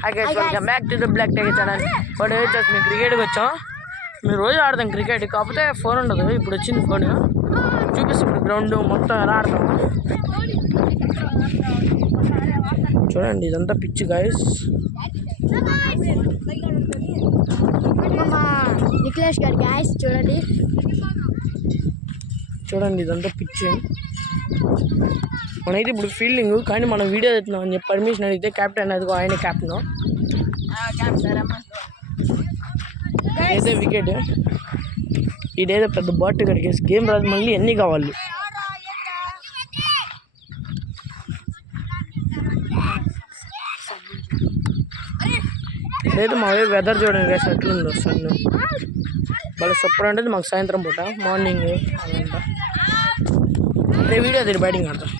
Hi guys welcome back to the black tiger channel. వాడు వచ్చేసి మేము క్రికెట్కి వచ్చాం. మేము రోజు ఆడతాం క్రికెట్, కాకపోతే ఫోన్ ఉండదు. ఇప్పుడు వచ్చింది ఫోన్, చూపిస్తుంది గ్రౌండ్ మొత్తం ఎలా ఆడతాం. చూడండి ఇదంతా పిచ్ గైస్. నిఖిలేష్ గారు గైస్ చూడండి చూడండి ఇదంతా పిచ్. మనైతే ఇప్పుడు ఫీల్డింగ్, కానీ మనం వీడియో తెస్తున్నాం అని చెప్పి పర్మిషన్ అడిగితే క్యాప్టెన్ అదిగో ఆయన క్యాప్టెన్. ఇదైతే వికెట్. ఇదైతే పెద్ద బాట్ కడిగేసి గేమ్ రాదు, మళ్ళీ ఎన్ని కావాలి. ఇదైతే మా వెదర్ చూడండి గైస్ ఎట్లుందో. సన్ బాగా సూపర్ ఉంటుంది మాకు సాయంత్రం పూట, మార్నింగ్ అదంతా. వీడియో అది బ్యాటింగ్ ఆడతాం.